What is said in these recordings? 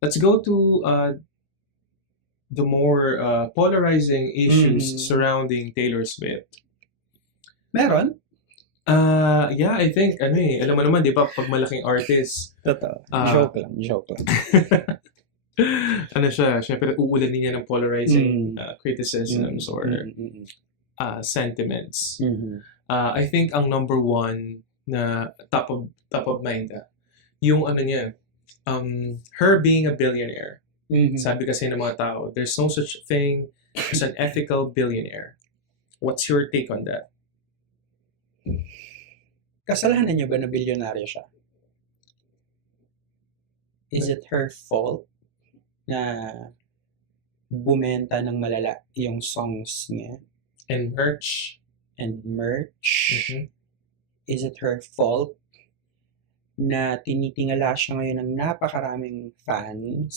let's go to the more polarizing issues surrounding Taylor Swift. Meron? Yeah, I think, alam mo naman, di ba, pag malaking artist, Totoo. Joke lang. ano siya, syempre, uulan din niya ng polarizing criticisms or sentiments. I think ang number one na top of mind, yung ano niya, her being a billionaire. Sabi kasi ng mga tao, there's no such thing as an ethical billionaire. What's your take on that? Kasalanan niyo ba na bilyonaryo siya? Is it her fault na bumenta ng malala yung songs niya? And merch? Is it her fault na tinitingala siya ngayon ng napakaraming fans?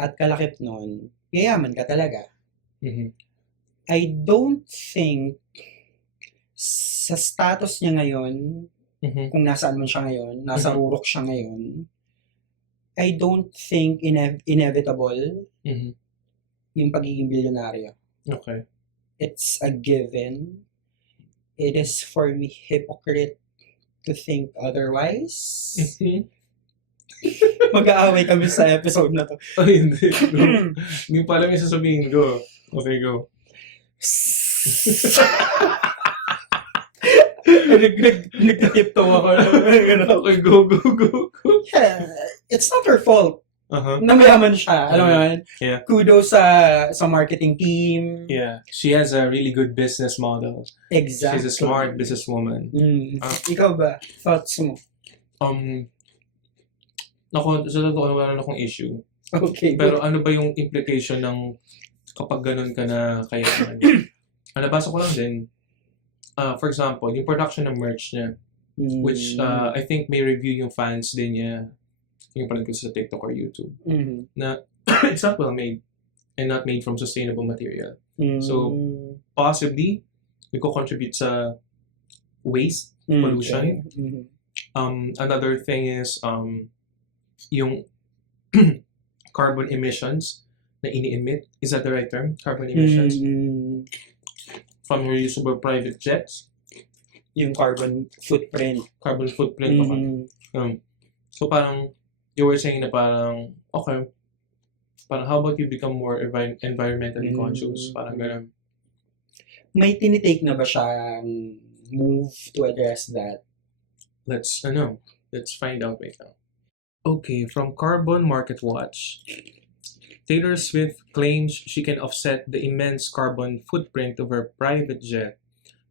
At kalakip nun, yayaman ka talaga. I don't think sa status niya ngayon, kung nasaan man siya ngayon, nasa rurok siya ngayon, I don't think inevitable yung pagiging bilyonaryo. Okay. It's a given. It is for me hypocrite to think otherwise. Mag-aaway kami sa episode na to. Ay, hindi. Hindi pa alam yung sasabihin ko. Okay, go. Nag-tiptoe ako. Okay, go. Yeah, it's not her fault. Namayaman siya. Alam mo yun? Yeah. Kudos sa marketing team. Yeah. She has a really good business model. Exactly. She's a smart businesswoman. Ikaw ba? Thoughts mo? Sa totoo, wala na akong issue. Okay. Pero ano ba yung implication ng kapag ganun ka na kayaman? Nabasa ko lang din. For example, yung production ng merch niya, which I think may review yung fans din niya, yung pala ko sa TikTok or YouTube, na it's not well made and not made from sustainable material. So, possibly, we could contribute sa waste, pollution. Another thing is, yung carbon emissions na ini-emit. Is that the right term? Carbon emissions? From reusable private jets? Yung carbon footprint. Carbon footprint. So parang, you were saying na parang, okay, parang how about you become more environmentally conscious? Parang ganun. May tinitake na ba siyang move to address that? Let's find out right now. Okay, from Carbon Market Watch, Taylor Swift claims she can offset the immense carbon footprint of her private jet,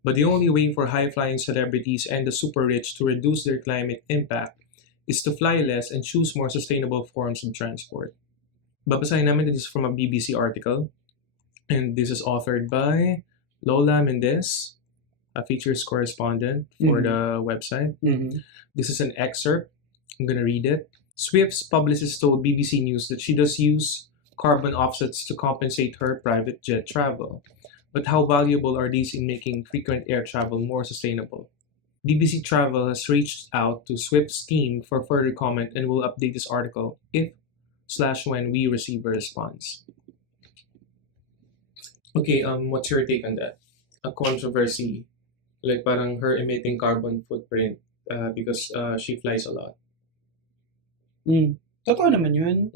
but the only way for high-flying celebrities and the super rich to reduce their climate impact is to fly less and choose more sustainable forms of transport. Babasahin namin, this is from a BBC article, and this is authored by Lola Mendez, a features correspondent for the website. This is an excerpt. I'm gonna read it. Swift's publicist told BBC News that she does use carbon offsets to compensate her private jet travel. But how valuable are these in making frequent air travel more sustainable? BBC Travel has reached out to Swift's team for further comment and will update this article if/when we receive a response. Okay, what's your take on that? A controversy, like parang her emitting carbon footprint because she flies a lot. Totoo naman yun.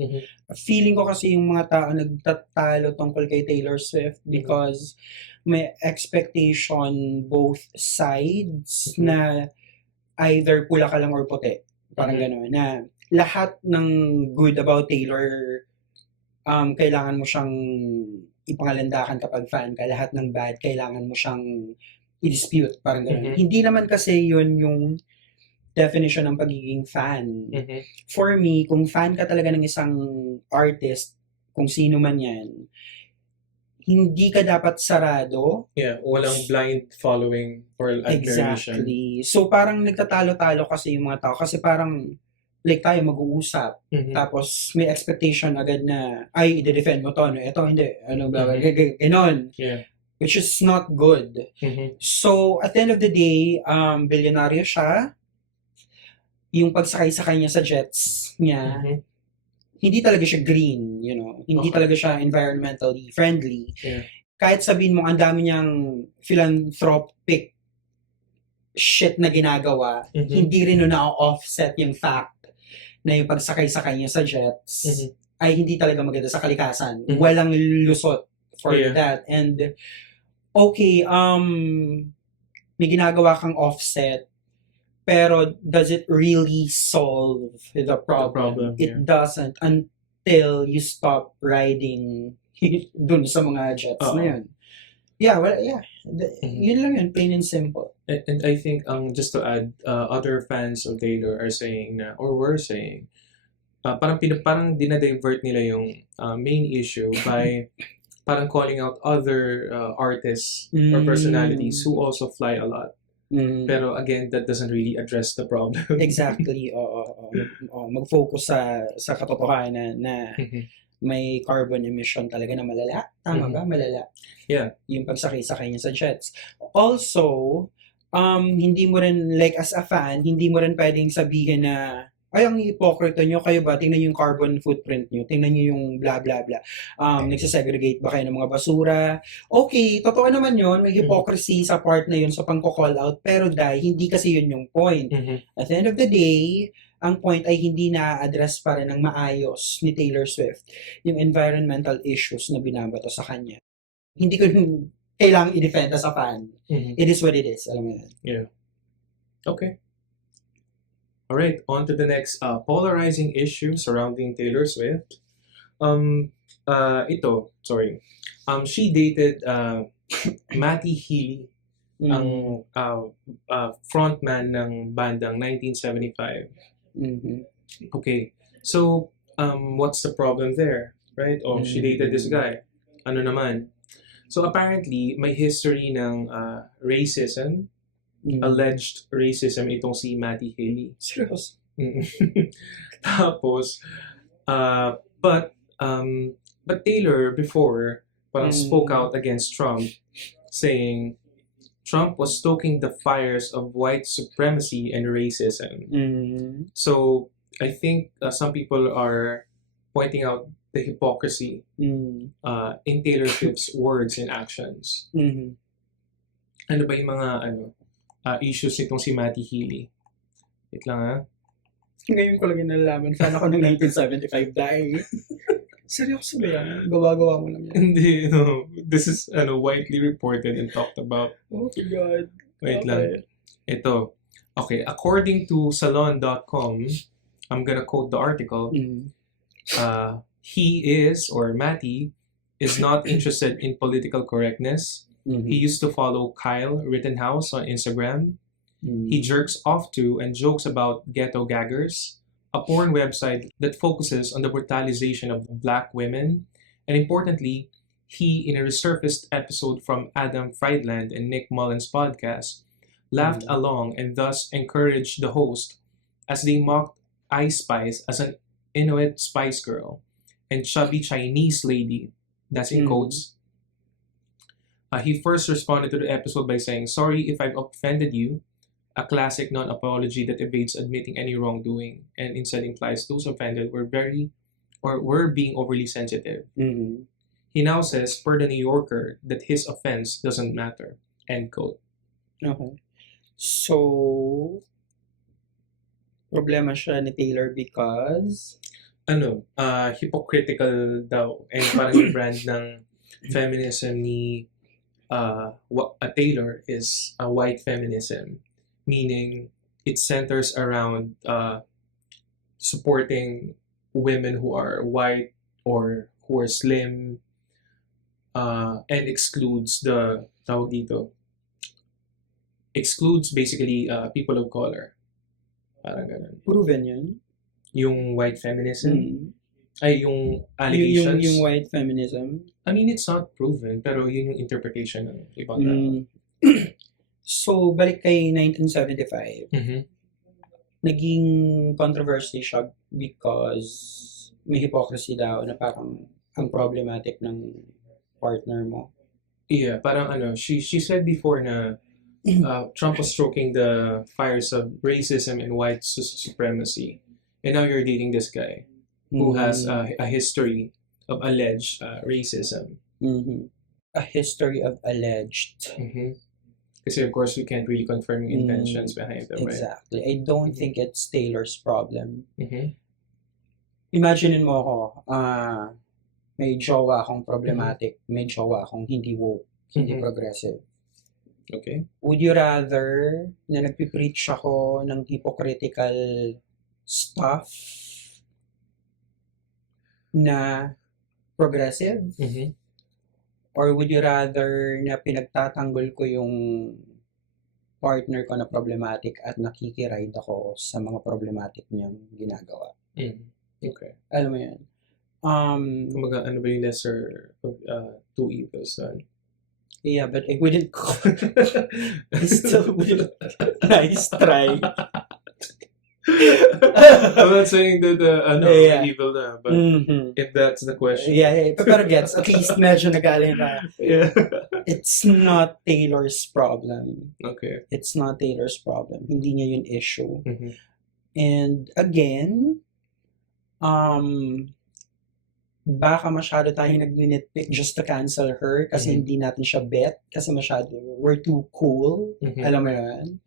Feeling ko kasi yung mga tao nagtatalo tungkol kay Taylor Swift because may expectation both sides na either pula ka lang or puti. Parang gano'n. Na lahat ng good about Taylor, kailangan mo siyang ipangalandakan kapag fan ka. Lahat ng bad, kailangan mo siyang i-dispute. Parang gano'n. Hindi naman kasi yun yung definition ng pagiging fan. For me, kung fan ka talaga ng isang artist, kung sino man yan, hindi ka dapat sarado. Yeah, walang blind following or admiration. Exactly. So parang nagtatalo-talo kasi yung mga tao. Kasi parang, like tayo mag-uusap. Tapos may expectation agad na, ay, i-defend mo to. Ito, hindi. Ganon. Yeah. Which is not good. So, at the end of the day, bilyonaryo siya. Yung pagsakay sa kanya sa jets niya, hindi talaga siya green, hindi Okay. talaga siya environmentally friendly. Yeah. Kahit sabihin mo, ang dami niyang philanthropic shit na ginagawa, Mhm. hindi rin nun na-offset yung fact na yung pagsakay-sakay niya sa jets Mhm. ay hindi talaga maganda sa kalikasan. Mhm. Walang lusot for Yeah. that. And, okay, may ginagawa kang offset, pero does it really solve the problem? problem, It doesn't until you stop riding dun sa mga jets na Oo. yun. Yeah, well, yeah. Mhm. Yun lang yun, plain and simple. And I think just to add, other fans of Taylor are saying na, or were saying, parang dinadivert nila yung main issue by parang calling out other artists or personalities who also fly a lot. Mm. Pero again, that doesn't really address the problem. Exactly, oo. Mag-focus sa katotohanan na Mhm. may carbon emission talaga na malala. Tama Mhm. ba? Malala. Yeah. Yung pagsakay-sakay niya sa jets. Also, hindi mo rin, like as a fan, hindi mo rin pwedeng sabihin na, ay, ang hipokrito nyo, kayo ba? Tingnan nyo yung carbon footprint nyo. Tingnan nyo yung blah, blah, blah. Nagsasegregate ba kayo ng mga basura? Okay, totoo naman yun. May hypocrisy sa part na yun sa pang-call out. Pero dahil, hindi kasi yun yung point. Mhm. At the end of the day, ang point ay hindi na-address pa rin ng maayos ni Taylor Swift yung environmental issues na binabato sa kanya. Hindi ko kailangang i-defend as a fan. Mhm. It is what it is. Alam mo yan. Okay. All right, on to the next polarizing issue surrounding Taylor Swift. She dated Matty Healy, ang frontman ng bandang 1975. Mhm. Okay, so what's the problem there, right? Oh, she dated this guy. Ano naman? So apparently, may history ng racism, alleged racism itong si Matty Healy. Seryoso? Tapos, but Taylor before parang spoke out against Trump, saying Trump was stoking the fires of white supremacy and racism. So I think some people are pointing out the hypocrisy in Taylor Swift's words and actions. Ano ba yung mga issues nitong si Matty Healy? Wait lang ha. Ngayon ko lang nalalaman. Fan ako ng 1975 dahil. Seryoso ba yan? Gawa-gawa mo lang yan. Hindi, no. This is widely reported and talked about. Oh my God. Wait lang. Ito. Okay, according to salon.com, I'm gonna quote the article. He is, or Matty, is not interested in political correctness. He used to follow Kyle Rittenhouse on Instagram. He jerks off to and jokes about Ghetto Gaggers, a porn website that focuses on the brutalization of black women. And importantly, he, in a resurfaced episode from Adam Friedland and Nick Mullen's podcast, laughed along and thus encouraged the host as they mocked Ice Spice as an Inuit Spice Girl and chubby Chinese lady, that's in quotes. He first responded to the episode by saying, "Sorry if I've offended you," a classic non-apology that evades admitting any wrongdoing and instead implies those offended were being overly sensitive. He now says, per the New Yorker, that his offense doesn't matter. End quote. Okay. So, problema siya ni Taylor because hypocritical daw. And parang yung brand ng feminism ni Taylor is a white feminism. Meaning, it centers around supporting women who are white or who are slim and excludes basically people of color. Parang ganun. Proven yun? Yung white feminism? Ay, yung allegations? Yung white feminism? I mean, it's not proven, pero yun yung interpretation ng ibang tao. So, balik kay 1975. Naging controversy siya because may hypocrisy daw na parang ang problematic ng partner mo. Yeah, parang she said before na Trump was stroking the fires of racism and white supremacy. And now you're dating this guy. who has a history of alleged racism. A history of alleged. Kasi of course we can't really confirm yung intentions behind them, right? Exactly. I don't think it's Taylor's problem. Mm-hmm. Imaginein mo ako, may jowa akong problematic, may jowa akong hindi woke, hindi progressive. Okay. Would you rather na nagpipreach ako ng hypocritical stuff na progressive? Or would you rather na pinagtatanggol ko yung partner ko na problematic at nakikiride ako sa mga problematic niyang ginagawa? Okay. Alam mo yan? Kumbaga, ano ba yung lesser of two evils then? Yeah, but I wouldn't call I still wouldn't. Nice try. I'm not saying that evil na, but if that's the question. Yeah, pero gets, at least medyo nagaling na. Yeah. It's not Taylor's problem. Okay. It's not Taylor's problem. Hindi niya yung issue. And again, baka masyado tayo nag-nitpick just to cancel her kasi hindi natin siya bet kasi masyado, we're too cool. Alam mo yan?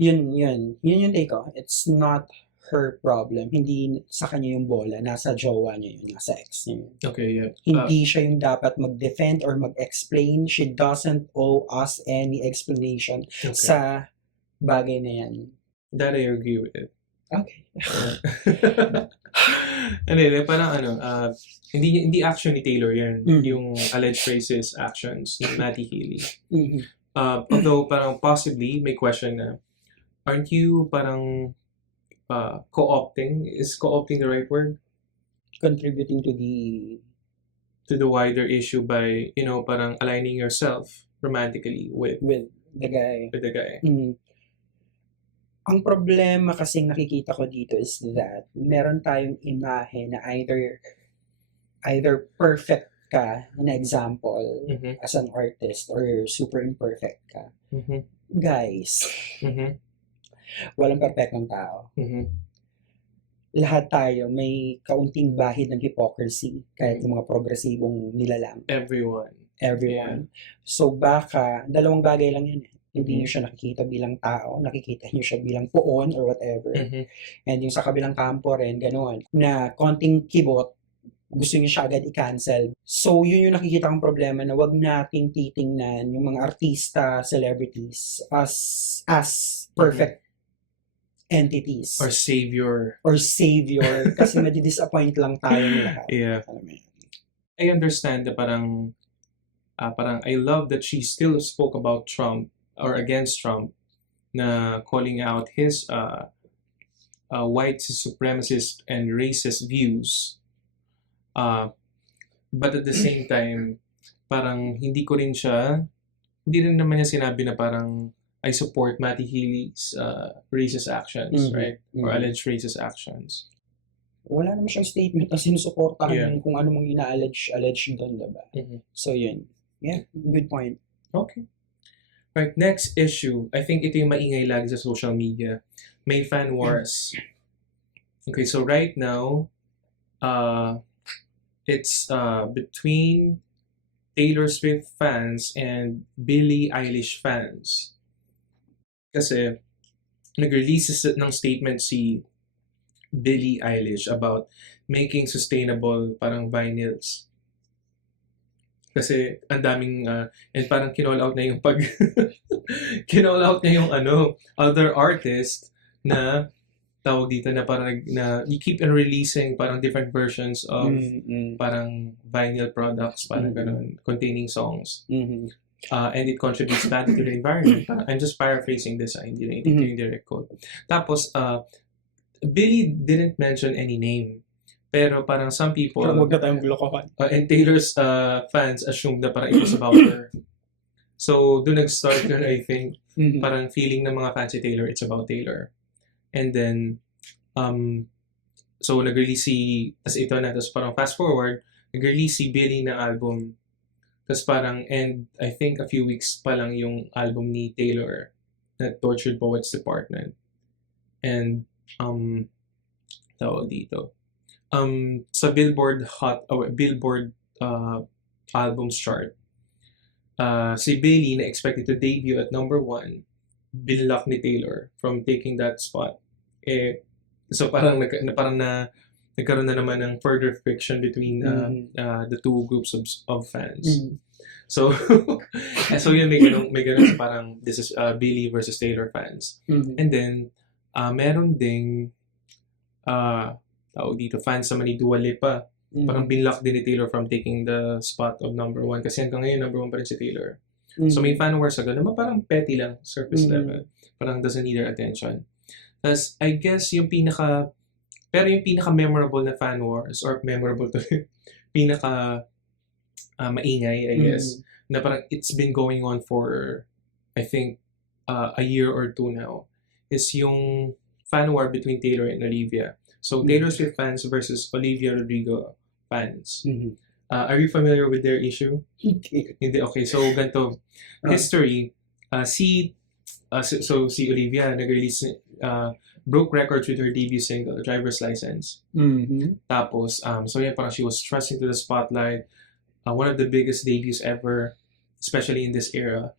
Yun yung take ko. It's not her problem. Hindi sa kanya yung bola. Nasa jowa niya yun. Nasa ex niya yun. Okay, yeah. Hindi siya yung dapat mag-defend or mag-explain. She doesn't owe us any explanation sa bagay na yan. That I agree with. Okay. Anyway, parang hindi action ni Taylor yan. Yung alleged racist actions ni Matty Healy. Although parang possibly may question na, aren't you parang co-opting? Is co-opting the right word? Contributing to the wider issue by, parang aligning yourself romantically with the guy. With the guy. Ang problema kasing nakikita ko dito is that meron tayong imahe na either perfect ka, na example, as an artist, or super imperfect ka. Guys, walang perfectong tao. Lahat tayo may kaunting bahid ng hypocrisy, kahit yung mga progresibong nilalang. Everyone. Yeah. So baka, dalawang bagay lang yun. Hindi nyo siya nakikita bilang tao, nakikita nyo siya bilang poon or whatever. And yung sa kabilang kampo rin, gano'n, na konting kibot, gusto nyo siya agad i-cancel. So, yun yung nakikita kong problema na wag nating titingnan yung mga artista, celebrities as perfect entities. Or savior. Kasi madi-disappoint lang tayo lahat. Yeah. I understand na parang I love that she still spoke about Trump or against Trump na calling out his white supremacist and racist views. But at the same time, parang hindi rin naman niya sinabi na parang I support Matty Healy's racist actions, right? Or alleged racist actions. Wala naman siyang statement na sinusuportahan kung ano mong ina-allege doon, diba? So yun. Yeah, good point. Okay. Right, next issue. I think ito yung maingay lagi sa social media. May fan wars. Okay, so right now, it's between Taylor Swift fans and Billie Eilish fans. Kasi nag-release ng statement si Billie Eilish about making sustainable parang vinyls. Kasi ang daming and parang kinall out na yung kinall out na yung other artist na tawag dito na parang na you keep on releasing parang different versions of parang vinyl products parang ganun containing songs. And it contributes badly to the environment. I'm just paraphrasing this, hindi yung direct quote. Tapos Billie didn't mention any name. Pero parang some people and Taylor's fans assumed na parang it was about her. So doon nag-start yun, I think. Parang feeling ng mga fans si Taylor, it's about Taylor. And then so nag-release tapos parang fast forward, nag-release si Billie na album. Tapos parang, and I think a few weeks pa lang yung album ni Taylor na Tortured Poets Department. And tawag dito. sa Billboard albums chart, si Bailey na expected to debut at number 1, binlock ni Taylor from taking that spot. So parang nagkaroon na naman ng further friction between the two groups of fans. So so yun, may ganun parang this is Bailey versus Taylor fans. And then meron ding tawag dito, fans naman ni Dua Lipa. Parang binlock din ni Taylor from taking the spot of number 1 kasi hanggang ngayon number 1 pa rin si Taylor. So may fan wars agad naman, parang petty lang, surface level. Parang doesn't need their attention. Tapos I guess yung pinaka memorable na fan wars, or memorable to pinaka maingay, I guess, na parang it's been going on for I think a year or 2 now, is yung fan war between Taylor and Olivia. So Taylor Swift fans versus Olivia Rodrigo fans. Are you familiar with their issue? Hindi. Okay, so ganito. History, si Olivia nag-release, broke records with her debut single, Driver's License. Tapos, so yan, parang she was thrust into the spotlight. One of the biggest debuts ever, especially in this era.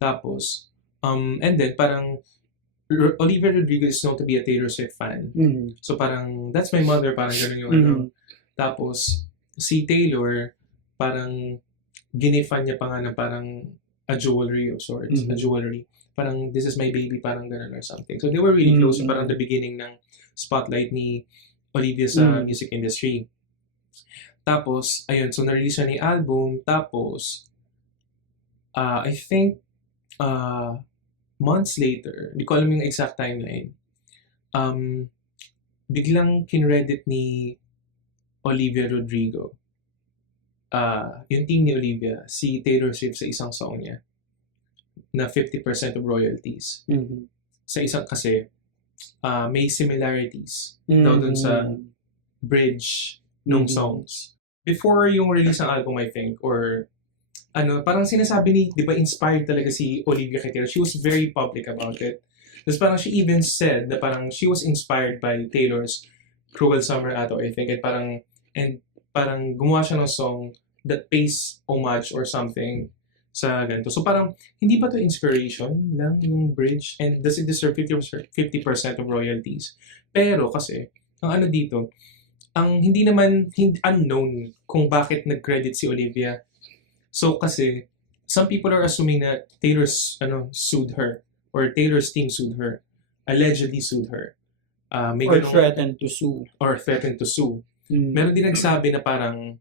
Tapos, and then parang Olivia Rodrigo is known to be a Taylor Swift fan. So parang, that's my mother, parang gano'n yung ano. Tapos, si Taylor, parang ginifan niya pa nga ng parang a jewelry of sorts. A jewelry. Parang, this is my baby, parang gano'n or something. So they were really close. Parang the beginning ng spotlight ni Olivia sa music industry. Tapos, ayun, so na-release na ni album. Tapos, I think, months later, hindi ko alam yung exact timeline, biglang kinredit ni Olivia Rodrigo, yung team ni Olivia, si Taylor Swift sa isang song niya, na 50% of royalties. Sa isang kasi, may similarities daw dun sa bridge nung songs. Before yung release ng album, I think, or parang sinasabi ni, di ba, inspired talaga si Olivia kay Taylor. She was very public about it. Tapos parang she even said na parang she was inspired by Taylor's Cruel Summer Ato, I think. And parang gumawa siya ng song that pays homage or something sa ganito. So parang, hindi ba to inspiration lang yung bridge? And does it deserve 50% of royalties? Pero kasi, ang ano dito, ang hindi unknown kung bakit nag-credit si Olivia. So kasi, some people are assuming that Taylor's sued her, or Taylor's team sued her, allegedly sued her. Or threatened to sue. Meron din nagsabi na parang,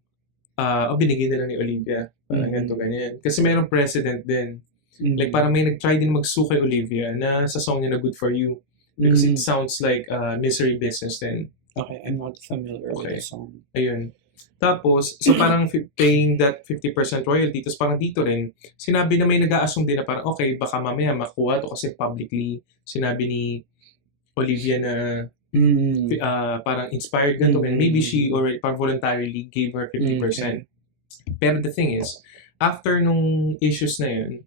binigay na lang ni Olivia. Parang ganito, ganyan. Kasi mayroong precedent din. Like parang may nag-try din mag-sue kay Olivia na sa song niya na Good For You. Because it sounds like misery business din. Okay, I'm not familiar with the song. Ayun. Tapos, so parang paying that 50% royalty, tapos parang dito rin, sinabi na may nag-a-assume din na parang, okay, baka mamaya makuha to kasi publicly, sinabi ni Olivia na parang inspired ganito, and maybe she already voluntarily gave her 50%. Pero the thing is, after nung issues na yun,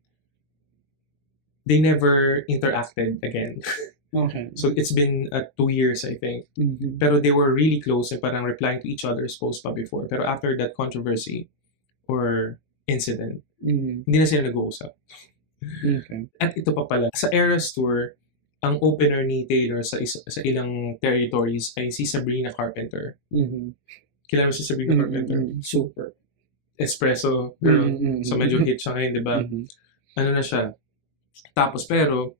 they never interacted again. Okay. So it's been 2 years, I think. Pero they were really close and parang replying to each other's posts pa before. Pero after that controversy or incident, hindi na sila nag-uusap. Okay. At ito pa pala, sa Eras Tour, ang opener ni Taylor sa ilang territories ay si Sabrina Carpenter. Kilala mo si Sabrina Carpenter? Super. Espresso girl. So medyo hit siya ngayon, di ba? Ano na siya? Tapos pero,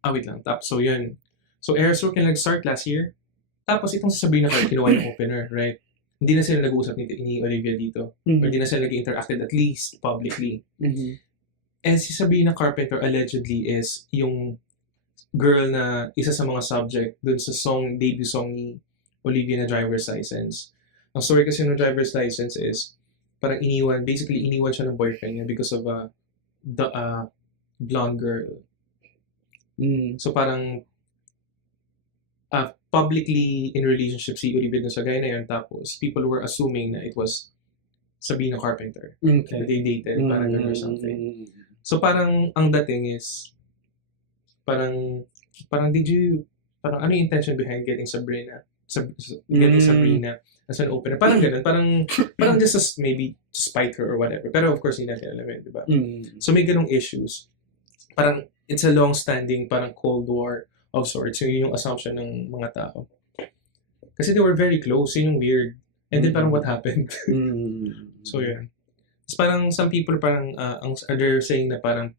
wait lang. Tapos, so yun. So, Eras Tour nag-start last year. Tapos, itong si Sabrina Carpenter, kinuha yung opener, right? Hindi na sila nag-uusap ni Olivia dito. Or hindi na sila nag-interacted, at least publicly. And si Sabrina Carpenter allegedly is yung girl na isa sa mga subject dun sa debut song ni Olivia na Driver's License. Ang story kasi ng Driver's License is, parang iniwan siya ng boyfriend niya because of the blonde girl. So parang publicly in relationship si Olivia sa guy na yun, tapos people were assuming na it was Sabrina Carpenter. Okay. They dated, parang or something. So parang ang dating is parang ano yung intention behind getting Sabrina getting Sabrina as an opener. Parang ganun. Parang just as maybe to spite her or whatever. Pero of course, hindi natin alam yun, di ba? So may ganung issues. Parang it's a long-standing parang Cold War of sorts. So yun yung assumption ng mga tao. Kasi they were very close. Yun yung weird. And then parang what happened? So yun. Tapos parang some people parang they're saying na parang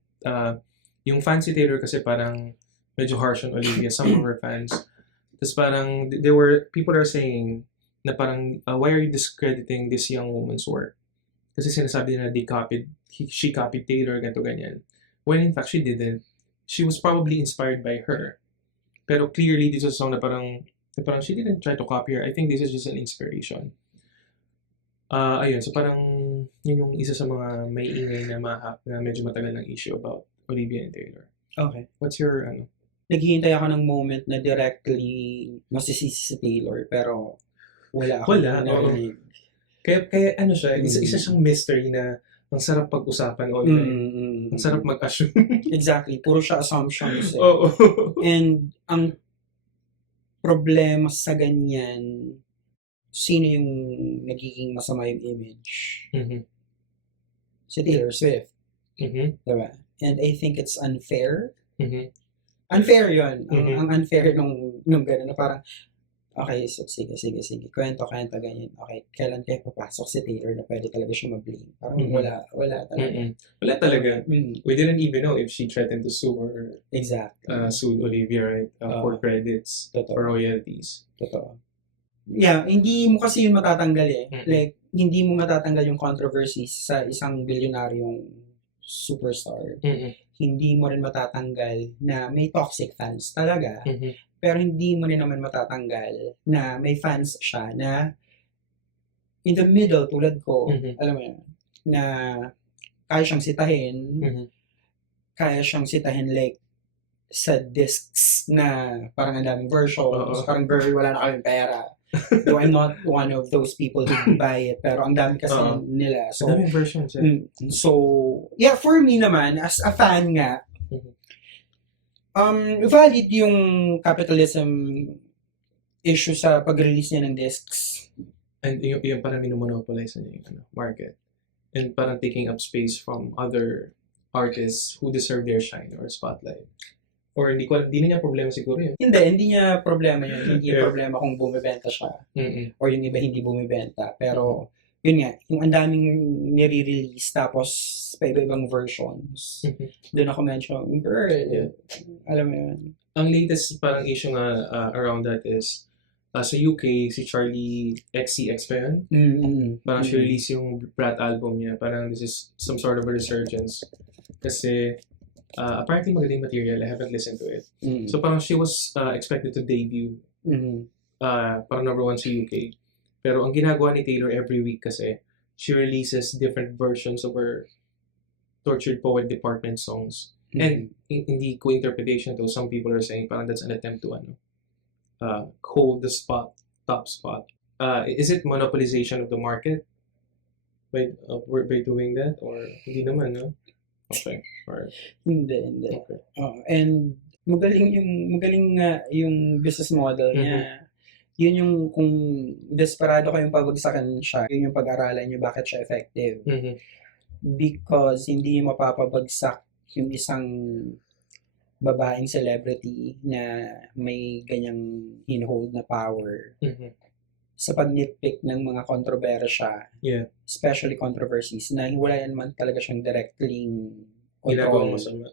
yung fancy Taylor kasi parang medyo harsh on Olivia, some of her fans. Tapos parang people are saying na parang why are you discrediting this young woman's work? Kasi sinasabi na she copied Taylor, ganito ganyan. When in fact she didn't. She was probably inspired by her. Pero clearly this is a song na parang she didn't try to copy her. I think this is just an inspiration. Ayun, so parang yun yung isa sa mga may ingay na medyo matagal ng issue about Olivia and Taylor. Okay. What's your Naghihintay ako ng moment na directly masisisi si Taylor, pero wala ako narinig. Kaya ano siya, isa siyang mystery na ang sarap pag-usapan all time. Ang sarap mag-assume. Exactly. Puro siya assumptions. Oo. And ang problema sa ganyan, sino yung nagiging masama yung image? Si Taylor Swift. Diba? And I think it's unfair. Unfair yun. Ang unfair nung gano'n na parang, okay, so sige. Kwento, ganyan. Okay, kailan kayo papasok si Taylor na pwede talaga siya mag-blame? Parang wala talaga. Wala talaga. We didn't even know if she threatened to sue or sued Olivia, right? For credits, for royalties. Totoo. Yeah, hindi mo kasi yun matatanggal eh. Like, hindi mo matatanggal yung controversies sa isang bilyonaryong superstar. Hindi mo rin matatanggal na may toxic fans talaga. Pero hindi mo rin naman matatanggal na may fans siya na in the middle, tulad ko, alam mo yun, na kaya siyang sitahin like sa discs na parang ang daming versions, parang very wala na kaming pera. Though I'm not one of those people who buy it, pero ang dami kasi nila. So, daming versions, yeah. So, yeah, for me naman, as a fan nga, valid yung capitalism issue sa pag-release niya ng discs. And yung parang minomonopolize niya yung market. And parang taking up space from other artists who deserve their shine or spotlight. Or hindi niya problema siguro yun. Hindi niya problema yun. Hindi niya problema kung bumibenta siya. Or yung iba hindi bumibenta. Pero, yun nga, yung ang daming nire-release tapos pa iba-ibang versions. Doon ako mention, girl, alam mo yun. Ang latest parang issue nga around that is sa UK, si Charlie XCX pa yun. Parang she release yung Brat album niya. Parang this is some sort of a resurgence. Kasi apparently magaling material. I haven't listened to it. So parang she was expected to debut. Parang number 1 sa UK. Pero ang ginagawa ni Taylor every week kasi she releases different versions of her Tortured Poet Department songs. And hindi ko interpretation to, some people are saying parang that's an attempt to hold the top spot. Is it monopolization of the market by doing that? Or hindi naman, no? Okay. Or, hindi. Okay. And magaling nga yung business model niya. Yun yung kung desperado kayong pabagsakan siya, yun yung pag-aralan niyo bakit siya effective. Because hindi mapapabagsak yung isang babaeng celebrity na may ganyang in-hold na power sa pag-nitpick ng mga kontrobersya, especially controversies na wala naman talaga siyang directly ginagawa masama.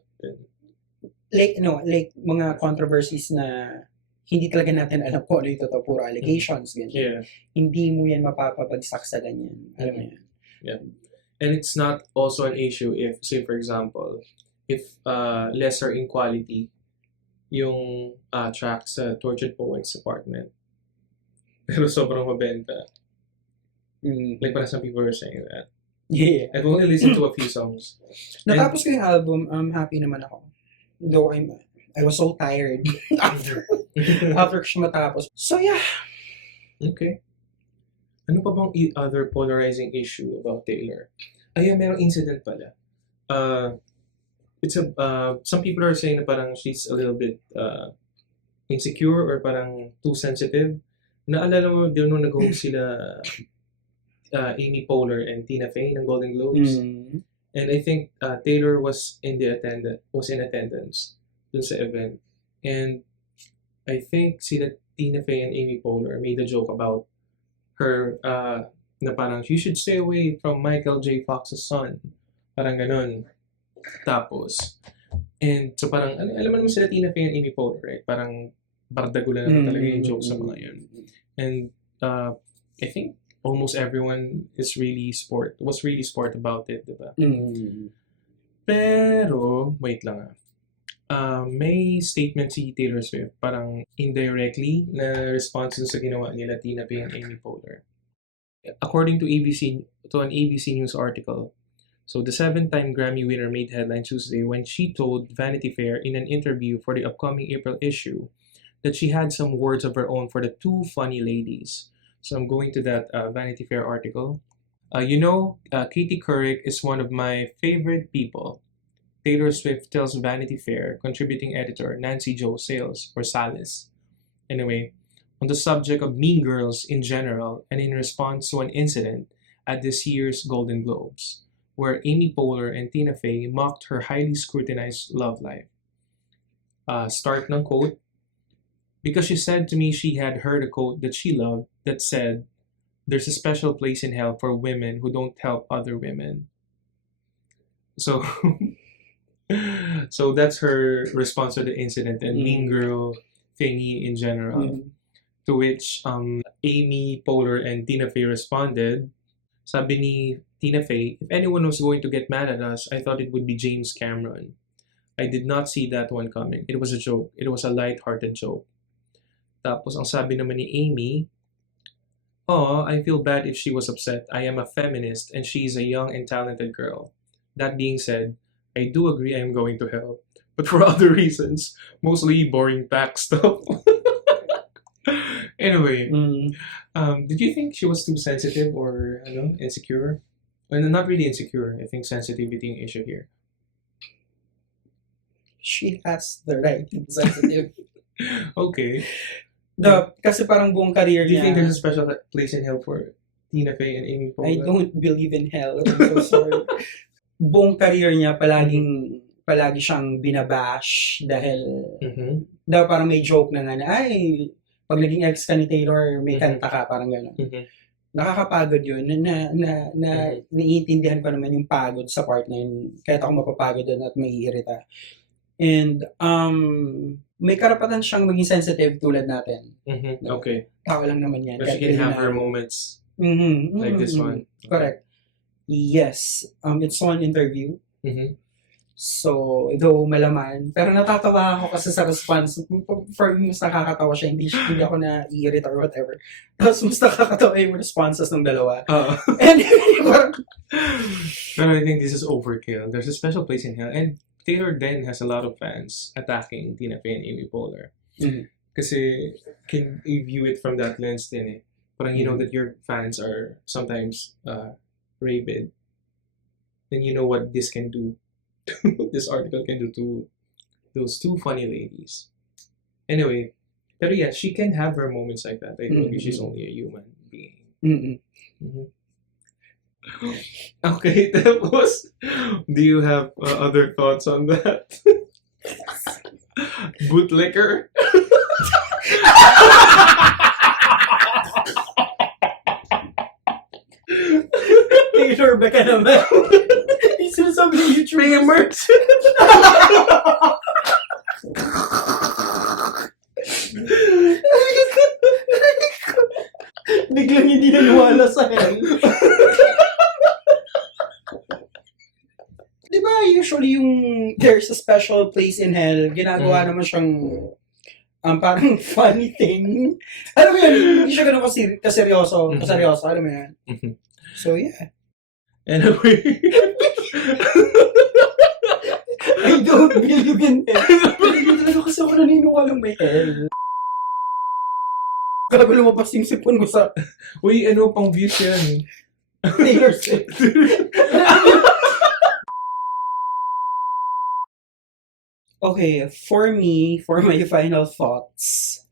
Like mga controversies na hindi talaga natin alam kung ano yung totoo, puro allegations, ganyan. Hindi mo yan mapapabagsak sa ganyan. Alam mo yan. Yeah. And it's not also an issue if, say for example, if lesser in quality yung track sa Tortured Poets Department, pero sobrang mabenta. Like parang some people are saying that. Yeah. I've only listened to a few songs. Natapos ko yung album, happy naman ako. Though I was so tired after ko siya matapos. So yeah. Okay. Ano pa bang other polarizing issue about Taylor? Ayun, merong incident pala. Some people are saying na parang she's a little bit insecure or parang too sensitive Naalala mo din nung nag-host sila Amy Poehler and Tina Fey ng Golden Globes. And I think Taylor was in attendance dun sa event. And I think sila Tina Fey and Amy Poehler made a joke about her na parang you should stay away from Michael J. Fox's son. Parang ganun. Tapos, and so parang, alam mo naman sila Tina Fey and Amy Poehler, right? Parang bardagulan naman talaga yung jokes sa mga yun. And I think almost everyone was really sport about it, diba? Pero, wait lang may statement si Taylor Swift, parang indirectly na response sa ginawa nila Tina Fey and Amy Poehler. According to an ABC News article, so the 7-time Grammy winner made headlines Tuesday when she told Vanity Fair in an interview for the upcoming April issue that she had some words of her own for the two funny ladies. So I'm going to that Vanity Fair article. Katie Couric is one of my favorite people. Taylor Swift tells Vanity Fair contributing editor Nancy Jo Sales, or Salis. Anyway, on the subject of Mean Girls in general and in response to an incident at this year's Golden Globes, where Amy Poehler and Tina Fey mocked her highly scrutinized love life. Start ng quote, because she said to me she had heard a quote that she loved that said, "There's a special place in hell for women who don't help other women." So, so that's her response to the incident and Mean Girl thingy in general. To which Amy Poehler and Tina Fey responded. Sabi ni Tina Fey, "If anyone was going to get mad at us, I thought it would be James Cameron. I did not see that one coming. It was a joke. It was a light-hearted joke." Tapos ang sabi naman ni Amy, "Oh, I feel bad if she was upset. I am a feminist and she's a young and talented girl. That being said, I do agree I am going to hell. But for other reasons. Mostly boring pack stuff." Anyway, did you think she was too sensitive or insecure? Well, not really insecure. I think sensitivity ang issue here. She has the right to be sensitive. Okay. Kasi parang buong career Do you niya, think there's a special place in hell for Tina Fey and Amy Poehler? I don't believe in hell. I'm so sorry. Buong career niya, palagi siyang binabash dahil daw parang may joke na ay, pag naging ex ka ni Taylor, may kanta ka, parang gano'n. Nakakapagod yun, naiintindihan ko naman yung pagod sa part na yun, kahit ako mapapagod doon at maiirita. And, may karapatan siyang maging sensitive tulad natin. Okay. Tao lang naman yan. But she can have her moments like this one. Okay. Correct. Yes. It's on interview. So, though malaman. Pero natatawa ako kasi sa response. For me, mas nakakatawa siya. Hindi ako na-irrita or whatever. Tapos mas nakakatawa yung responses ng dalawa. And But I think this is overkill. There's a special place in hell. And Taylor then has a lot of fans attacking Tina Fey and Amy Poehler. Kasi can you view it from that lens din eh. Parang you know that your fans are sometimes rabid. Then you know what this can do. This article can do to those two funny ladies. Anyway, pero yeah, she can have her moments like that. I told you she's only a human being. Okay, tapos, do you have other thoughts on that? Bootlicker? Taylor, baka naman. Yung sinasabi ng YouTubers. Biglang hindi naniwala sa hell. Di ba usually yung there's a special place in hell, ginagawa naman siyang parang funny thing. Alam mo yan, hindi siya ganun kaseryoso, alam mo yan. So yeah. Anyway. I don't believe in hell. Hindi talaga kasi ako naniniwalang may hell. Kala ko lumabas yung sipon ko sa Uy, ano pang views yan? Taylor Swift. Okay, for me, for my final thoughts,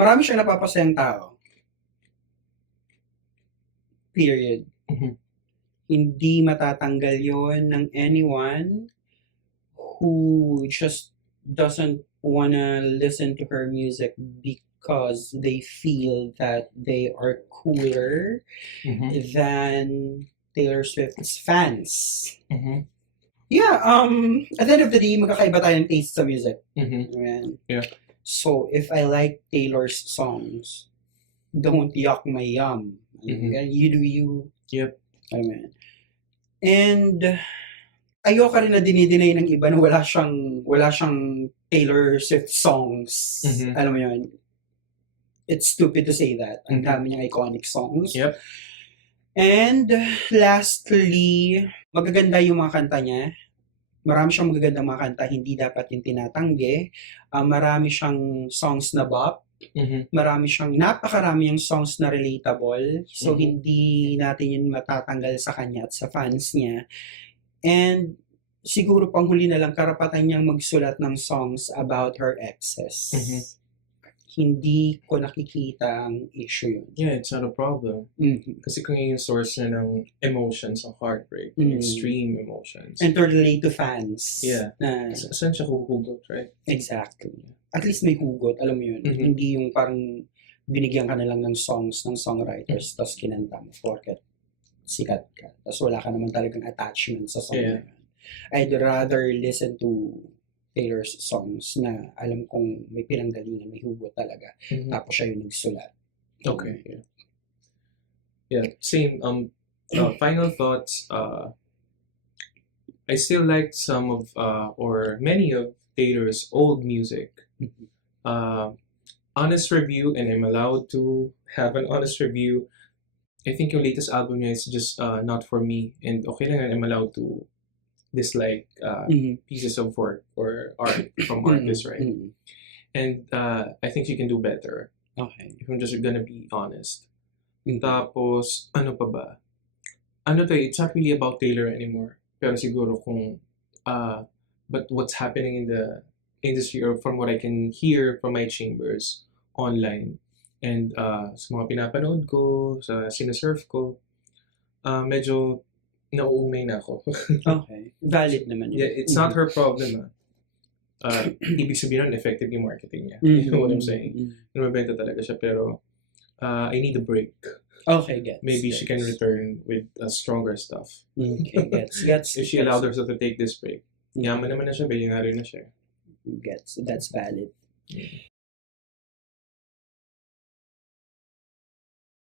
marami siyang napapasayang tao. Period. Mhm. Hindi matatanggal yon ng anyone who just doesn't wanna listen to her music because they feel that they are cooler Mhm. than Taylor Swift's fans. Mhm. Yeah, at the end of the day, magkakaiba tayo ng taste sa music. Mhm. Ayan. Yeah. So, if I like Taylor's songs, don't yuck my yum. Mhm. You do you. Yep. Amen. And ayoko rin na dinideny ng iba na wala siyang Taylor Swift songs. Mhm. Alam mo yun? It's stupid to say that. Ang Mhm. dami niyang iconic songs. Yep. And lastly, magaganda yung mga kanta niya. Marami siyang magagandang mga kanta, hindi dapat yung tinatanggi. Marami siyang songs na bop. Mhm. Marami siyang, napakarami yung songs na relatable. So, Mhm. hindi natin yun matatanggal sa kanya at sa fans niya. And siguro panghuli na lang, karapatan niyang magsulat ng songs about her exes. Mhm. Hindi ko nakikita ang issue yun. Yeah, it's not a problem. Mhm. Kasi kung yun yung source na ng emotions ng heartbreak, extreme emotions. And to relate to fans. Yeah. Na, Saan siya huhugot, right? exactly. At least may hugot, alam mo yun. Mhm. Hindi yung parang binigyan ka na lang ng songs ng songwriters tapos kinanta mo porket sikat ka. Tapos wala ka naman talagang attachment sa song na Yeah. yun. I'd rather listen to Taylor's songs na alam kong may pinanggalingan, may hugot talaga. Mhm. Tapos siya yung nagsulat. Okay. Yeah, same. Final thoughts. I still like some of or many of Taylor's old music. Mhm. Honest review, and I'm allowed to have an honest review. I think yung latest album niya is just not for me, and okay lang I'm allowed to dislike Mhm. pieces of work or art from artists, right? Mhm. And I think she can do better. Okay. If I'm just gonna be honest. Mhm. Tapos, ano pa ba? Ano to, it's not really about Taylor anymore. Pero siguro kung, but what's happening in the industry or from what I can hear from my chambers online and sa mga pinapanood ko, sa sinasurf ko, medyo nauumay na ako. Okay. Valid naman yun. Yeah, it's not her problem. Ibig sabihin nun, effective yung marketing niya. You know what I'm saying? Mhm. Mabenta talaga siya, pero I need a break. Okay, gets. Maybe she can return with stronger stuff. Okay, gets. If she allowed herself to take this break. Mhm. Yaman naman na siya, billionaire na siya. Gets. That's valid. Yeah.